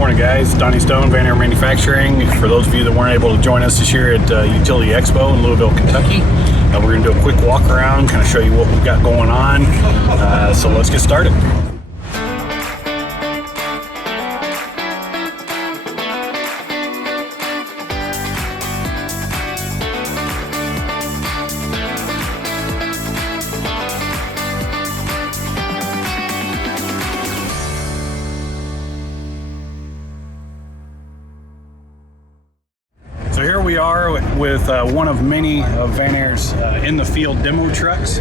Morning guys, Donnie Stone, Van Air Manufacturing. For those of you that weren't able to join us this year at Utility Expo in Louisville, Kentucky, we're going to do a quick walk around, kind of show you what we've got going on. So let's get started. So here we are with one of many of Van Air's in the field demo trucks.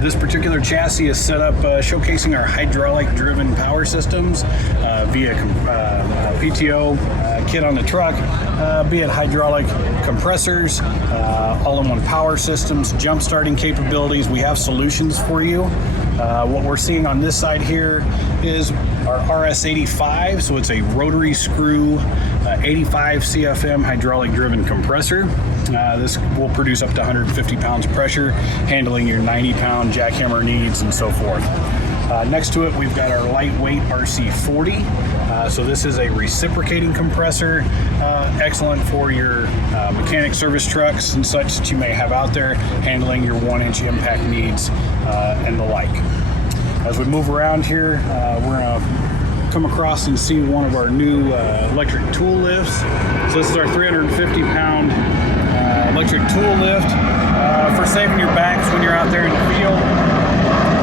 This particular chassis is set up showcasing our hydraulic driven power systems via PTO kit on the truck, be it hydraulic compressors, all-in-one power systems, jump starting capabilities. We have solutions for you. What we're seeing on this side here is our RS85, so it's a rotary screw 85 CFM hydraulic driven compressor. This will produce up to 150 pounds of pressure, handling your 90-pound jackhammer needs and so forth. Next to it, we've got our lightweight RC40. So this is a reciprocating compressor, excellent for your mechanic service trucks and such that you may have out there, handling your 1-inch impact needs and the like. As we move around here, we're going to come across and see one of our new electric tool lifts. So this is our 350-pound electric tool lift for saving your backs when you're out there in the field.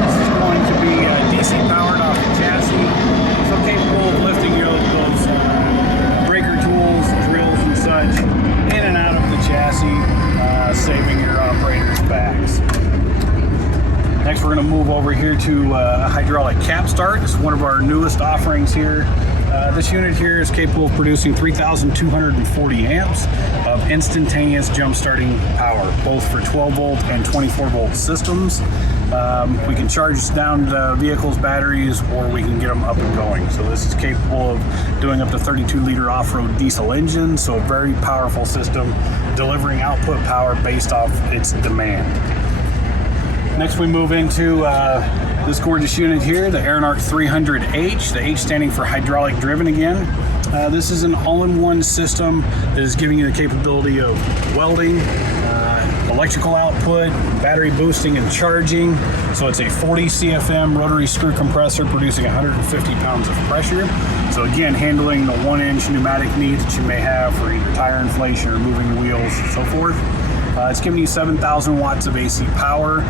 This is going to be DC powered off the chassis, so capable of lifting those breaker tools, drills and such in and out of the chassis, saving your operators' backs. Next, we're going to move over here to a hydraulic Capstart. It's one of our newest offerings here. This unit here is capable of producing 3,240 amps of instantaneous jump starting power, both for 12 volt and 24 volt systems. We can charge down the vehicle's batteries, or we can get them up and going. So this is capable of doing up to 32 liter off-road diesel engines, so a very powerful system, delivering output power based off its demand. Next, we move into this gorgeous unit here, the Aeronaut 300H, the H standing for hydraulic driven again. This is an all-in-one system that is giving you the capability of welding, electrical output, battery boosting and charging. So it's a 40 CFM rotary screw compressor producing 150 pounds of pressure. So again, handling the 1-inch pneumatic needs that you may have for either tire inflation or moving the wheels and so forth. It's giving you 7,000 watts of AC power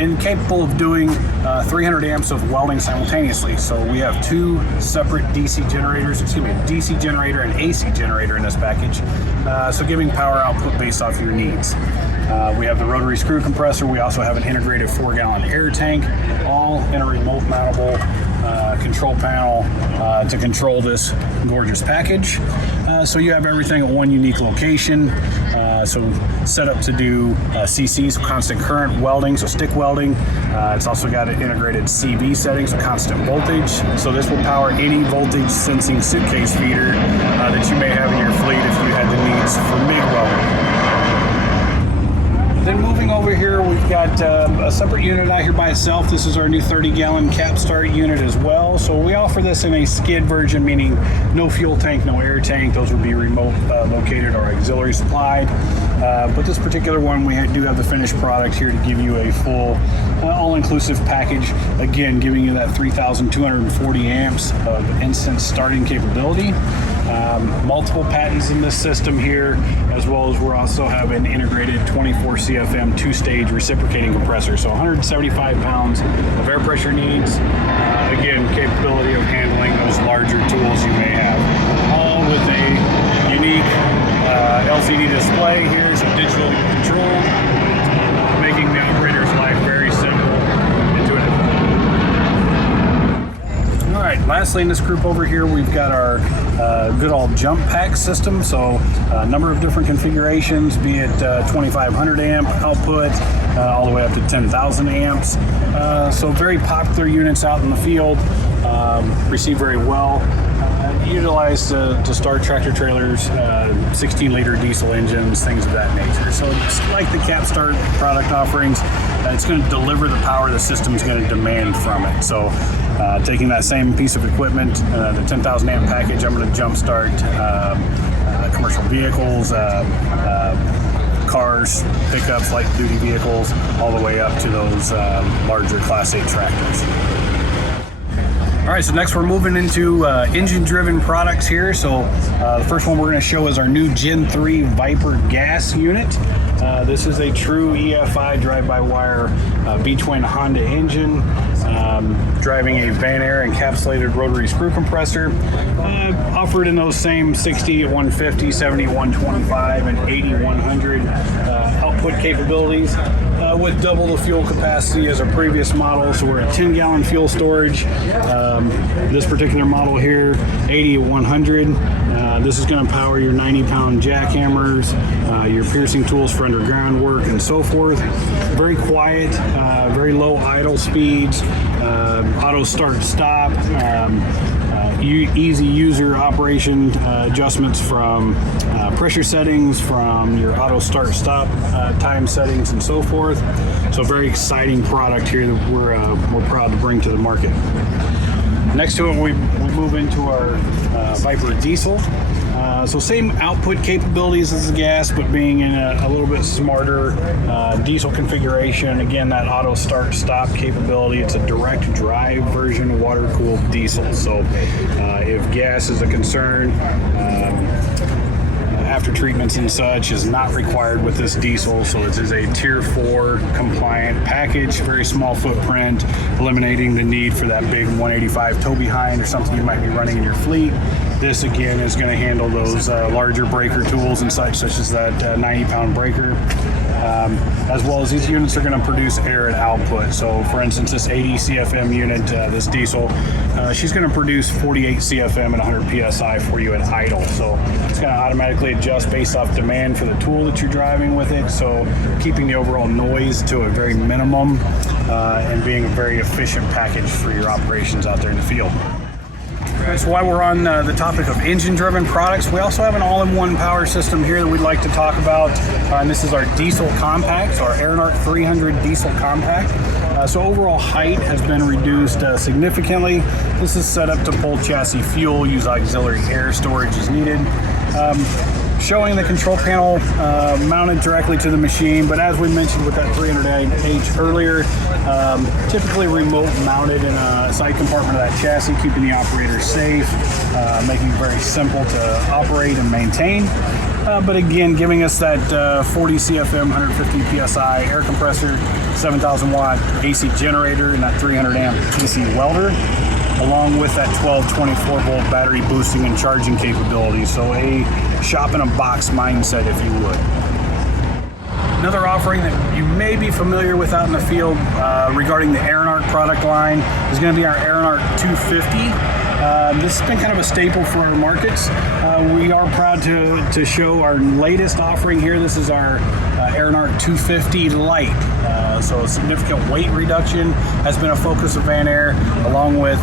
and capable of doing 300 amps of welding simultaneously. So we have two separate DC generators, a DC generator and AC generator in this package. So giving power output based off your needs. We have the rotary screw compressor. We also have an integrated 4-gallon air tank, all in a remote mountable control panel to control this gorgeous package. So you have everything at one unique location. So set up to do CCs, constant current welding, so stick welding. It's also got an integrated CV setting, so constant voltage. So this will power any voltage sensing suitcase feeder that you may have in your fleet if you had the needs for MIG welding. Then moving over here, we've got a separate unit out here by itself. This is our new 30-gallon Capstart unit as well. So we offer this in a skid version, meaning no fuel tank, no air tank. Those would be remote located or auxiliary supplied. But this particular one, we do have the finished product here to give you a full all-inclusive package. Again, giving you that 3,240 amps of instant starting capability. Multiple patents in this system here, as well as we also have an integrated 24 CFM 2-stage reciprocating compressor, so 175 pounds of air pressure needs. Again, capability of handling those larger tools you may have, all with a unique LCD display here, so digital control, making the operator's life very simple, intuitive. All right, lastly in this group over here, we've got our good old jump pack system. So a number of different configurations, be it 2,500 amp output, all the way up to 10,000 amps. So very popular units out in the field, received very well. Utilized to start tractor trailers, 16-liter diesel engines, things of that nature. So it's like the Capstart product offerings, it's going to deliver the power the system's going to demand from it. So taking that same piece of equipment, the 10,000 amp package, I'm going to jumpstart commercial vehicles, cars, pickups, light duty vehicles, all the way up to those larger Class 8 tractors. All right, so next we're moving into engine-driven products here. So the first one we're going to show is our new Gen 3 Viper gas unit. This is a true EFI drive-by-wire B-twin Honda engine, driving a Vanair encapsulated rotary screw compressor, offered in those same 60 at 150, 70 at 125, and 80 100 output capabilities, with double the fuel capacity as our previous model. So we're at 10-gallon fuel storage. This particular model here, 80 at 100. This is going to power your 90-pound jackhammers, your piercing tools for underground work, and so forth. Very quiet, very low idle speeds, auto start stop, easy user operation adjustments from pressure settings, from your auto start stop time settings, and so forth. So very exciting product here that we're proud to bring to the market. Next to it, we move into our Viper diesel. So same output capabilities as the gas, but being in a little bit smarter diesel configuration. Again, that auto start stop capability. It's a direct drive version water cooled diesel. So if gas is a concern, after treatments and such is not required with this diesel. So it is a Tier 4 compliant package, very small footprint, eliminating the need for that big 185 tow behind or something you might be running in your fleet. This again is going to handle those larger breaker tools and such as that 90-pound breaker. As well as these units are going to produce air at output. So for instance, this 80 CFM unit, this diesel, she's going to produce 48 CFM at 100 PSI for you at idle. So it's going to automatically adjust based off demand for the tool that you're driving with it. So keeping the overall noise to a very minimum and being a very efficient package for your operations out there in the field. So while we're on the topic of engine-driven products, we also have an all-in-one power system here that we'd like to talk about. And this is our diesel compact, so our Aeronaut 300 diesel compact. So overall height has been reduced significantly. This is set up to pull chassis fuel, use auxiliary air storage as needed. Showing the control panel mounted directly to the machine, but as we mentioned with that 300H earlier, typically remote mounted in a side compartment of that chassis, keeping the operator safe, making it very simple to operate and maintain. But again, giving us that 40 CFM, 150 PSI air compressor, 7,000 watt AC generator, and that 300 amp DC welder, along with that 12 24 volt battery boosting and charging capability. So a shop in a box mindset, if you would. Another offering that you may be familiar with out in the field regarding the Aeronaut product line is going to be our Aeronaut 250. This has been kind of a staple for our markets. We are proud to show our latest offering here. This is our Aeronaut 250 Lite. So a significant weight reduction has been a focus of Vanair, along with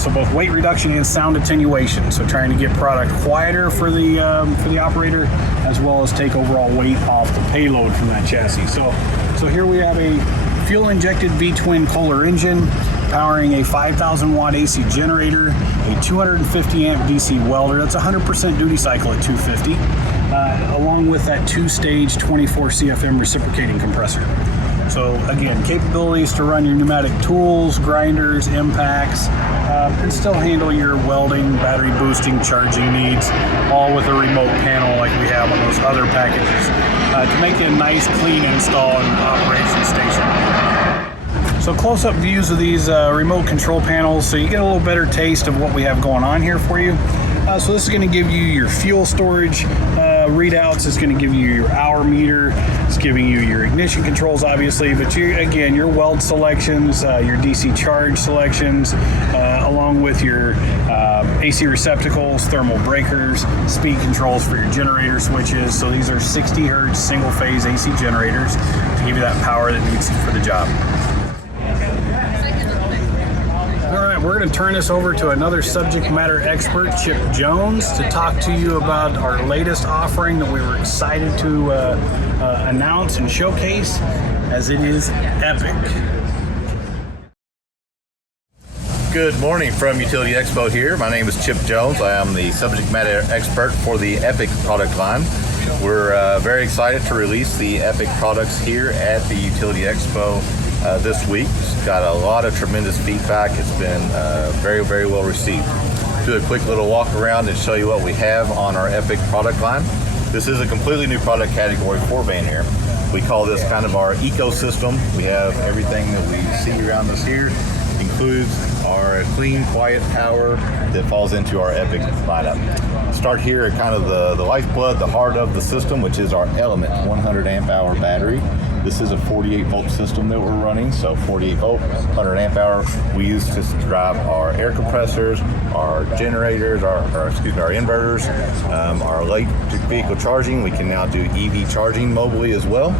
so both weight reduction and sound attenuation. So trying to get product quieter for the operator, as well as take overall weight off the payload from that chassis. So here we have a fuel-injected V-twin Kohler engine, powering a 5,000 watt AC generator, a 250 amp DC welder. That's 100% duty cycle at 250, along with that two-stage 24 CFM reciprocating compressor. So again, capabilities to run your pneumatic tools, grinders, impacts, and still handle your welding, battery boosting, charging needs, all with a remote panel like we have on those other packages, to make it a nice, clean install and operation station. So close-up views of these remote control panels, so you get a little better taste of what we have going on here for you. So this is going to give you your fuel storage readouts. It's going to give you your hour meter. It's giving you your ignition controls, obviously, but again, your weld selections, your DC charge selections, along with your AC receptacles, thermal breakers, speed controls for your generator switches. So these are 60 hertz single-phase AC generators to give you that power that needs for the job. All right, we're going to turn this over to another subject matter expert, Chip Jones, to talk to you about our latest offering that we were excited to announce and showcase, as it is epic. Good morning from Utility Expo here. My name is Chip Jones. I am the subject matter expert for the Epic product line. We're very excited to release the Epic products here at the Utility Expo this week. It's got a lot of tremendous feedback. It's been very, very well received. Do a quick little walk around and show you what we have on our Epic product line. This is a completely new product category for Vanair. We call this kind of our ecosystem. We have everything that we see around us here. Includes our clean, quiet power that falls into our Epic lineup. Start here at kind of the lifeblood, the heart of the system, which is our Element 100 amp hour battery. This is a 48 volt system that we're running, so 48 volt, 100 amp hour. We use this to drive our air compressors, our generators, our inverters, our electric vehicle charging. We can now do EV charging mobily as well.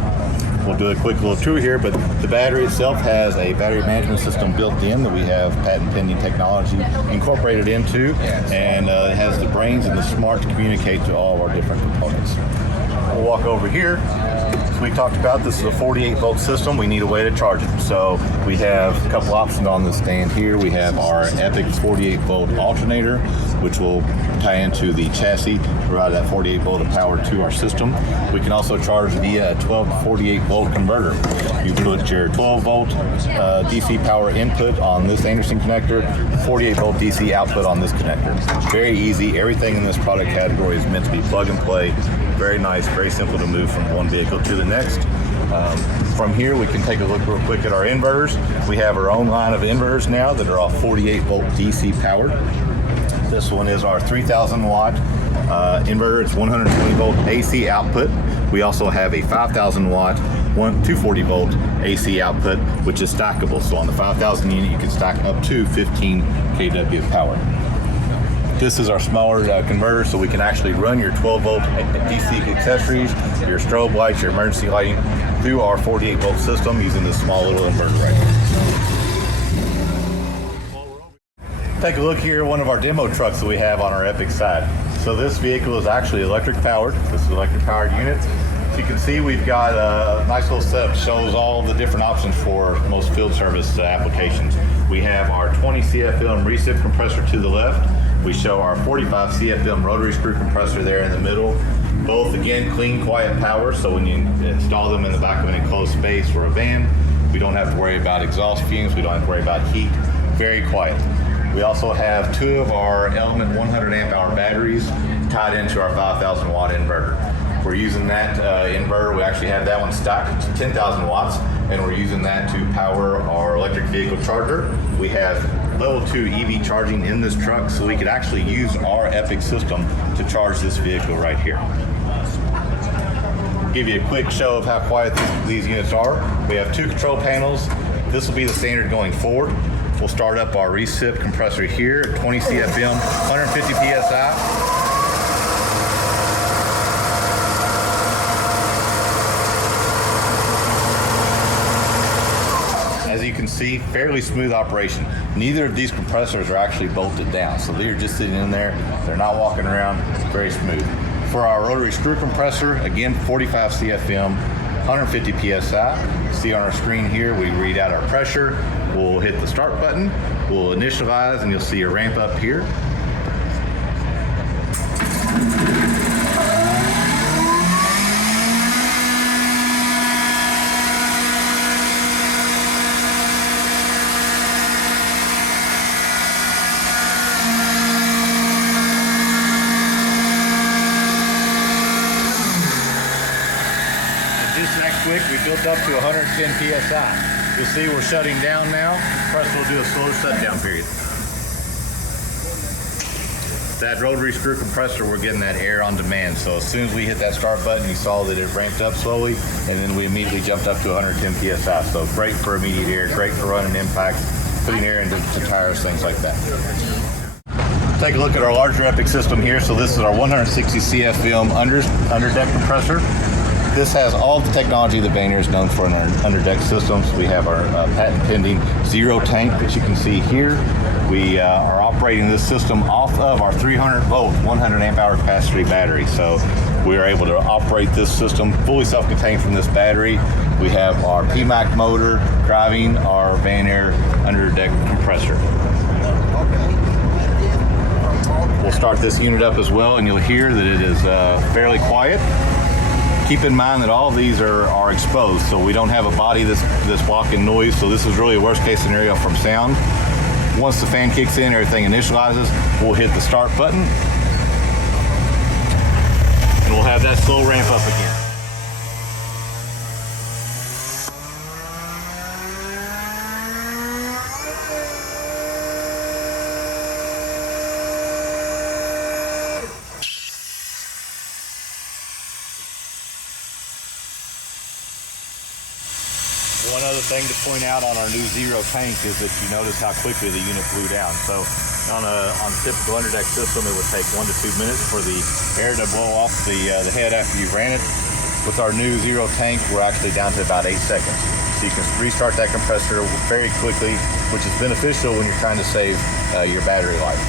We'll do a quick little tour here, but the battery itself has a battery management system built in that we have patent pending technology incorporated into, and it has the brains and the smart to communicate to all of our different components. We'll walk over here. As we talked about, this is a 48 volt system. We need a way to charge it. So we have a couple options on the stand here. We have our Epic 48 volt alternator, which will tie into the chassis to provide that 48 volt of power to our system. We can also charge via a 12 to 48 volt converter. You put your 12 volt DC power input on this Anderson connector, 48 volt DC output on this connector. Very easy. Everything in this product category is meant to be plug and play. Very nice, very simple to move from one vehicle to the next. From here, we can take a look real quick at our inverters. We have our own line of inverters now that are all 48 volt DC powered. This one is our 3000 watt inverter. It's 120 volt AC output. We also have a 5000 watt 240 volt AC output, which is stackable. So on the 5000 unit, you can stack up to 15 kW of power. This is our smaller converter, so we can actually run your 12 volt DC accessories, your strobe lights, your emergency lighting through our 48 volt system using this small little inverter right here. Take a look here at one of our demo trucks that we have on our Epic side. So this vehicle is actually electric powered. This is an electric powered unit. As you can see, we've got a nice little setup. Shows all the different options for most field service applications. We have our 20 CFM recip compressor to the left. We show our 45 CFM rotary screw compressor there in the middle. Both, again, clean, quiet power, so when you install them in the back of an enclosed space or a van, we don't have to worry about exhaust fumes, we don't have to worry about heat. Very quiet. We also have two of our Element 100 amp hour batteries tied into our 5000 watt inverter. We're using that inverter, we actually have that one stacked to 10,000 watts, and we're using that to power our electric vehicle charger. We have level 2 EV charging in this truck, so we could actually use our Epic system to charge this vehicle right here. Give you a quick show of how quiet these units are. We have two control panels. This will be the standard going forward. We'll start up our recip compressor here at 20 CFM, 150 PSI. As you can see, fairly smooth operation. Neither of these compressors are actually bolted down, so they're just sitting in there. They're not walking around. Very smooth. For our rotary screw compressor, again, 45 CFM, 150 PSI. See on our screen here, we read out our pressure. We'll hit the start button. We'll initialize, and you'll see a ramp up here. Quick, we built up to 110 PSI. You'll see we're shutting down now. Compressor will do a slow shutdown period. That rotary screw compressor, we're getting that air on demand. So as soon as we hit that start button, you saw that it ramped up slowly, and then we immediately jumped up to 110 PSI. So great for immediate air, great for running impacts, putting air into tires, things like that. Take a look at our larger Epic system here. So this is our 160 CFM Underdeck Compressor. This has all the technology that Vanair is known for in our underdeck systems. We have our patent pending zero tank that you can see here. We are operating this system off of our 300 volt, 100 amp hour capacity battery. So we are able to operate this system fully self-contained from this battery. We have our PMAC motor driving our Vanair underdeck compressor. start this unit up as well, and you'll hear that it is fairly quiet. Keep in mind that all of these are exposed, so we don't have a body that's blocking noise, so this is really a worst case scenario from sound. Once the fan kicks in, everything initializes, we'll hit the start button, and we'll have that slow ramp up again. One other thing to point out on our new zero tank is that you notice how quickly the unit blew down. So on a typical underdeck system, it would take 1 to 2 minutes for the air to blow off the head after you ran it. With our new zero tank, we're actually down to about 8 seconds. So you can restart that compressor very quickly, which is beneficial when you're trying to save your battery life.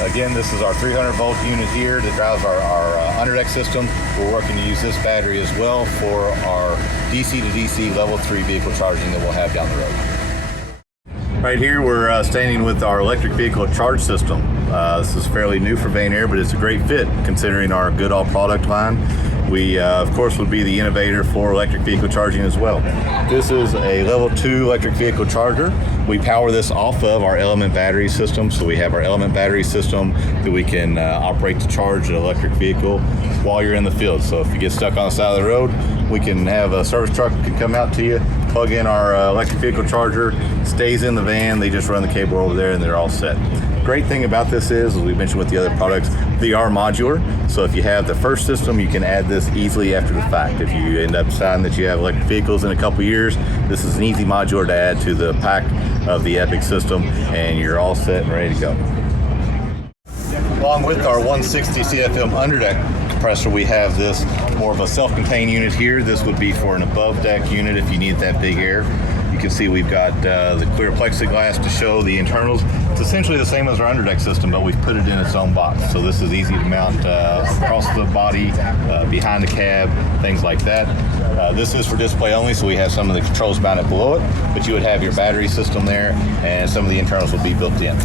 Again, this is our 300 volt unit here that drives our underdeck system. We're working to use this battery as well for our DC to DC level 3 vehicle charging that we'll have down the road. Right here we're standing with our electric vehicle charge system. This is fairly new for Vanair, but it's a great fit considering our good all product line. We of course would be the innovator for electric vehicle charging as well. This is a level 2 electric vehicle charger. We power this off of our Element battery system, so we have our Element battery system that we can operate to charge an electric vehicle while you're in the field. So if you get stuck on the side of the road, we can have a service truck can come out to you, plug in our electric vehicle charger, stays in the van, they just run the cable over there and they're all set. Great thing about this is, as we mentioned with the other products, they are modular. So if you have the first system, you can add this easily after the fact. If you end up deciding that you have electric vehicles in a couple years, this is an easy modular to add to the pack of the Epic system, and you're all set and ready to go. Along with our 160 CFM underdeck compressor, we have this more of a self-contained unit here. This would be for an above deck unit if you need that big air. You can see we've got the clear plexiglass to show the internals. It's essentially the same as our underdeck system, but we've put it in its own box. So this is easy to mount across the body, behind the cab, things like that. This is for display only, so we have some of the controls mounted below it, but you would have your battery system there, and some of the internals will be built in.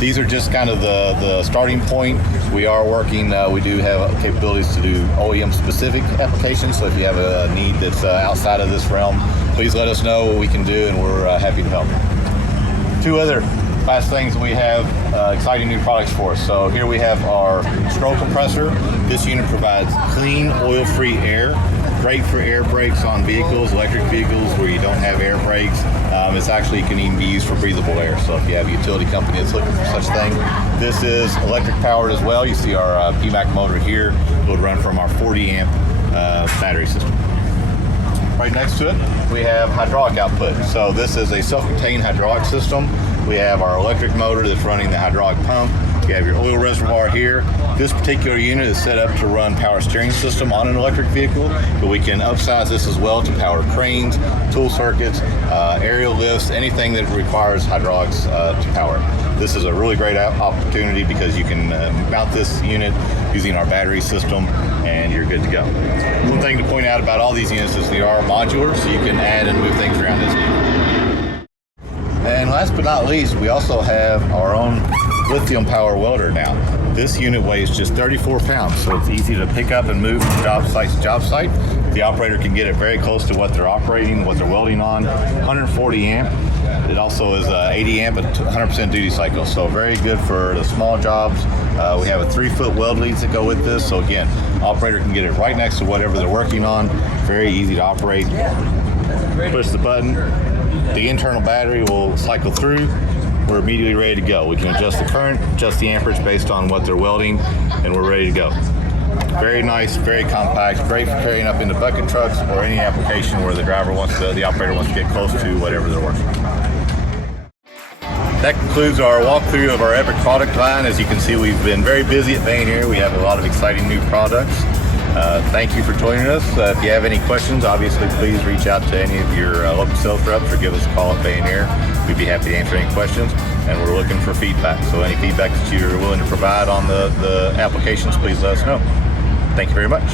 These are just kind of the starting point. We are working, we do have capabilities to do OEM specific applications, so if you have a need that's outside of this realm, please let us know what we can do, and we're happy to help. Two other last things, we have exciting new products for us. So here we have our scroll compressor. This unit provides clean, oil-free air. Great for air brakes on vehicles, electric vehicles where you don't have air brakes. It's actually can even be used for breathable air. So if you have a utility company that's looking for such thing, this is electric powered as well. You see our PMAC motor here. It would run from our 40 amp battery system. Right next to it, we have hydraulic output. So this is a self-contained hydraulic system. We have our electric motor that's running the hydraulic pump. You have your oil reservoir here. This particular unit is set up to run power steering system on an electric vehicle, but we can upsize this as well to power cranes, tool circuits, aerial lifts, anything that requires hydraulics to power. This is a really great opportunity because you can mount this unit using our battery system and you're good to go. One thing to point out about all these units is they are modular, so you can add and move things around as needed. And last but not least, we also have our own Lithium power welder now. This unit weighs just 34 pounds, so it's easy to pick up and move from job site to job site. The operator can get it very close to what they're operating, what they're welding on. 140 amp. It also is 80 amp at 100% duty cycle, so very good for the small jobs. We have a 3-foot weld leads that go with this, so again, operator can get it right next to whatever they're working on. Very easy to operate. Push the button, the internal battery will cycle through. We're immediately ready to go. We can adjust the current, adjust the amperage based on what they're welding, and we're ready to go. Very nice, very compact, great for carrying up into bucket trucks or any application where the operator wants to get close to whatever they're working on. That concludes our walkthrough of our Epic product line. As you can see, we've been very busy at Vanair. We have a lot of exciting new products. Thank you for joining us. If you have any questions, obviously please reach out to any of your local sales reps or give us a call at Vanair. We'd be happy to answer any questions, and we're looking for feedback. So any feedback that you're willing to provide on the applications, please let us know. Thank you very much.